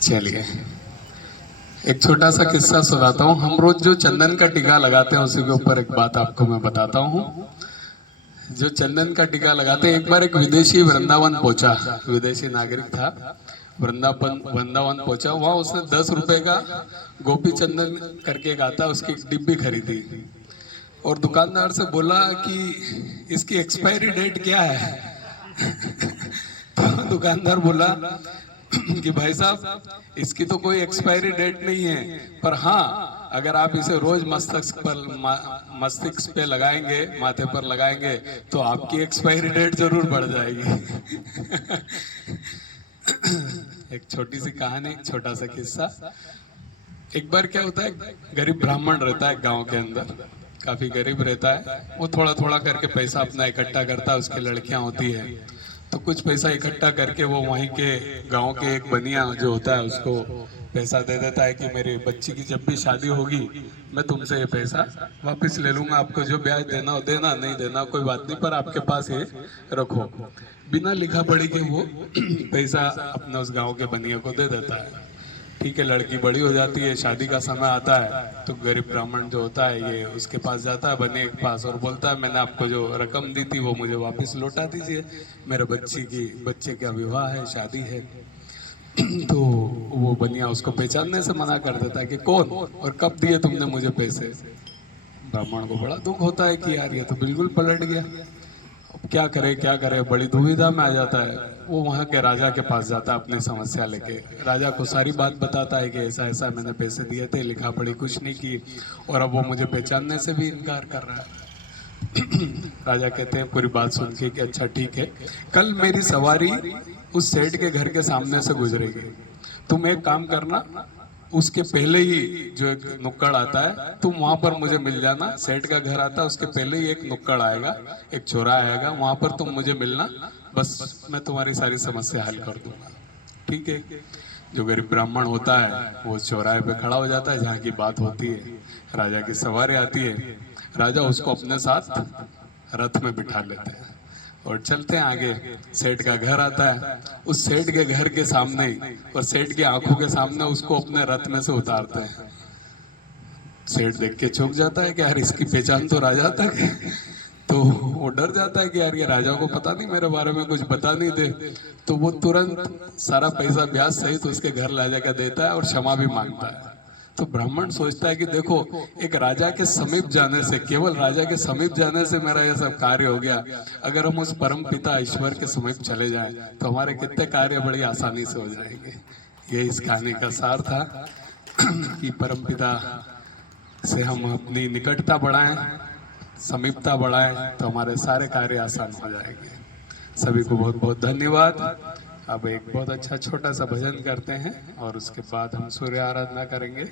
चलिए एक छोटा सा किस्सा सुनाता हूँ। हम रोज जो चंदन का टीका लगाते हैं उसी के ऊपर एक बात आपको मैं बताता हूँ। जो चंदन का टीका लगाते हैं, एक बार एक विदेशी वृंदावन पहुंचा, विदेशी नागरिक था, वृंदावन वृंदावन पहुंचा। वहां उसने 10 रुपए का गोपी चंदन करके एक आता, उसकी एक डिब्बी खरीदी और दुकानदार से बोला कि इसकी एक्सपायरी डेट क्या है। तो दुकानदार बोला कि भाई साहब इसकी तो कोई एक्सपायरी डेट नहीं है, पर हाँ अगर आप इसे रोज मस्तिष्क पे लगाएंगे, माथे पर लगाएंगे तो आपकी एक्सपायरी डेट जरूर बढ़ जाएगी। एक छोटी सी कहानी, एक छोटा सा किस्सा। एक बार क्या होता है, गरीब ब्राह्मण रहता है गांव के अंदर, काफी गरीब रहता है। वो थोड़ा थोड़ा करके पैसा अपना इकट्ठा करता है, उसकी लड़कियां होती है तो कुछ पैसा इकट्ठा करके वो वहीं के गांव के एक बनिया जो होता है उसको पैसा दे देता है कि मेरी बच्ची की जब भी शादी होगी मैं तुमसे ये पैसा वापस ले लूंगा, आपको जो ब्याज देना हो देना, नहीं देना कोई बात नहीं, पर आपके पास ये रखो। बिना लिखा पढ़ी के वो पैसा अपने उस गांव के बनिया को दे देता है। ठीक है, लड़की बड़ी हो जाती है, शादी का समय आता है तो गरीब ब्राह्मण जो होता है ये उसके पास जाता है, बने के पास, और बोलता है मैंने आपको जो रकम दी थी वो मुझे वापस लौटा दीजिए, मेरे बच्चे का विवाह है, शादी है। तो वो बनिया उसको पहचानने से मना कर देता है कि कौन और कब दिए तुमने मुझे पैसे। ब्राह्मण को बड़ा दुख होता है कि यार ये तो बिल्कुल पलट गया, अब क्या करे, बड़ी दुविधा में आ जाता है। वो वहाँ के राजा के पास जाता है अपनी समस्या लेके, राजा को सारी बात बताता है कि ऐसा ऐसा मैंने पैसे दिए थे, लिखा पढ़ी कुछ नहीं की और अब वो मुझे पहचानने से भी इनकार कर रहा है। राजा कहते हैं पूरी बात सुन के कि अच्छा ठीक है, कल मेरी सवारी उस सेठ के घर के सामने से गुजरेगी, तुम एक काम करना, उसके पहले ही जो एक नुक्कड़ आता है तुम वहां पर मुझे मिल जाना। सेठ का घर आता है उसके पहले ही एक नुक्कड़ आएगा, एक चौराहा आएगा, वहां पर तुम मुझे मिलना, बस मैं तुम्हारी सारी समस्या हल कर दूंगा। ठीक है। जो गरीब ब्राह्मण होता है वो चौराहे पे खड़ा हो जाता है जहाँ की बात होती है। राजा की सवारी आती है, राजा उसको अपने साथ रथ में बिठा लेते हैं और चलते हैं आगे। सेठ का घर आता है, उस सेठ के घर के सामने ही और सेठ की आंखों के सामने उसको अपने रथ में से उतारते हैं। सेठ देख के चौंक जाता है कि यार इसकी पहचान तो राजा तक है। तो वो डर जाता है कि यार ये राजा को पता नहीं मेरे बारे में कुछ बता नहीं दे, तो वो तुरंत सारा पैसा ब्याज सहित उसके घर ला जाकर देता है और क्षमा भी मांगता है। तो ब्राह्मण सोचता है कि देखो एक राजा के समीप जाने से, केवल राजा के समीप जाने से मेरा यह सब कार्य हो गया। अगर हम उस परम पिता ईश्वर के समीप चले जाएं तो हमारे कितने कार्य बड़ी आसानी से हो जाएंगे। ये इस कहानी का सार था कि परम पिता से हम अपनी निकटता बढ़ाएं, समीपता बढ़ाएं तो हमारे सारे कार्य आसान हो जाएंगे। सभी को बहुत बहुत धन्यवाद। अब एक बहुत अच्छा छोटा सा भजन करते हैं और उसके बाद हम सूर्य आराधना करेंगे।